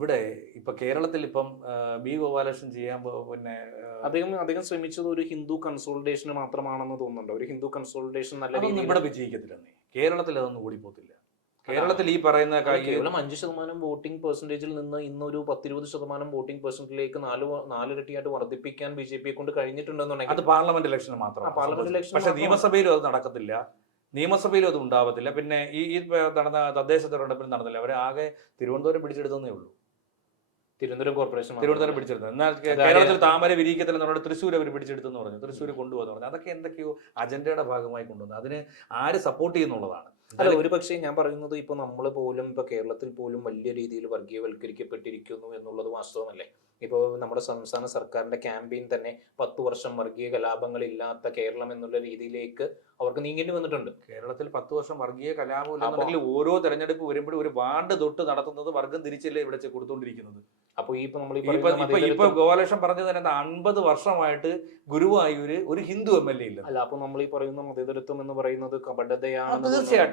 ഇവിടെ ഇപ്പൊ കേരളത്തിൽ ഇപ്പം ബി ഗോപാലകൃഷ്ണൻ ചെയ്യാൻ പിന്നെ അദ്ദേഹം ശ്രമിച്ചത് ഒരു ഹിന്ദു കൺസോളിഡേഷന് മാത്രമാണെന്ന് തോന്നുന്നുണ്ടോ? ഒരു ഹിന്ദു കൺസോളിഡേഷൻ നല്ല രീതിയിൽ ഇവിടെ വിജയിക്കത്തില്ലെന്നേ. കേരളത്തിൽ അതൊന്നും ഓടിപ്പോത്തില്ല. കേരളത്തിൽ ഈ പറയുന്ന കേവലം 5% വോട്ടിംഗ് പെർസെന്റേജിൽ നിന്ന് ഇന്നൊരു 10-20% വോട്ടിംഗ് പെർസെന്റേജിലേക്ക് 4 ഇരട്ടിയായിട്ട് വർദ്ധിപ്പിക്കാൻ ബിജെപിയെ കൊണ്ട് കഴിഞ്ഞിട്ടുണ്ടെന്നുണ്ടെങ്കിൽ അത് പാർലമെന്റ് ഇലക്ഷന് മാത്രം. പാർലമെന്റ് ഇലക്ഷൻ പക്ഷെ നിയമസഭയിലും അത് നടക്കത്തില്ല, നിയമസഭയിലും അത് ഉണ്ടാവത്തില്ല. പിന്നെ ഈ നടന്ന തദ്ദേശ തെരഞ്ഞെടുപ്പിൽ നടന്നില്ല. അവർ ആകെ തിരുവനന്തപുരം പിടിച്ചെടുത്തേ ഉള്ളൂ. തിരുവനന്തപുരം പിടിച്ചെടുത്തു. എന്നാൽ കേരളത്തിൽ താമര വിരിക്കത്തില്ലെന്ന് പറഞ്ഞാൽ തൃശ്ശൂർ അവർ പിടിച്ചെടുത്തെന്ന് പറഞ്ഞു, തൃശ്ശൂർ കൊണ്ടുപോകാന്ന് പറഞ്ഞു. അതൊക്കെ എന്തൊക്കെയോ അജണ്ടയുടെ ഭാഗമായി കൊണ്ടുവന്നു. അതിന് ആര് സപ്പോർട്ട് ചെയ്യുന്നുള്ളതാണ്. അല്ല, ഒരു പക്ഷേ ഞാൻ പറയുന്നത് ഇപ്പൊ നമ്മൾ പോലും ഇപ്പൊ കേരളത്തിൽ പോലും വലിയ രീതിയിൽ വർഗീയവൽക്കരിക്കപ്പെട്ടിരിക്കുന്നു എന്നുള്ളത് വാസ്തവമല്ലേ? ഇപ്പോൾ നമ്മുടെ സംസ്ഥാന സർക്കാരിന്റെ ക്യാമ്പയിൻ തന്നെ 10 വർഷം വർഗീയ കലാപങ്ങളില്ലാത്ത കേരളം എന്നുള്ള രീതിയിലേക്ക് അവർക്ക് നീങ്ങേണ്ടി വന്നിട്ടുണ്ട്. കേരളത്തിൽ 10 വർഷം വർഗീയ കലാപം ഇല്ലെന്നുണ്ടെങ്കിൽ ഓരോ തെരഞ്ഞെടുപ്പ് വരുമ്പോഴും ഒരു വാർഡ് തൊട്ട് നടത്തുന്നത് വർഗം തിരിച്ചല്ലേ ഇവിടെ കൊടുത്തുകൊണ്ടിരിക്കുന്നത്. അപ്പൊ ഇപ്പൊ ഗോപാലകൃഷ്ണൻ പറഞ്ഞു തന്നെ 50 വർഷമായിട്ട് ഗുരുവായൂര് ഒരു ഹിന്ദു MLA ഇല്ല. അല്ല, അപ്പൊ നമ്മൾ ഈ പറയുന്ന മതേതരത്വം എന്ന് പറയുന്നത് കപടതയാണ്. തീർച്ചയായിട്ടും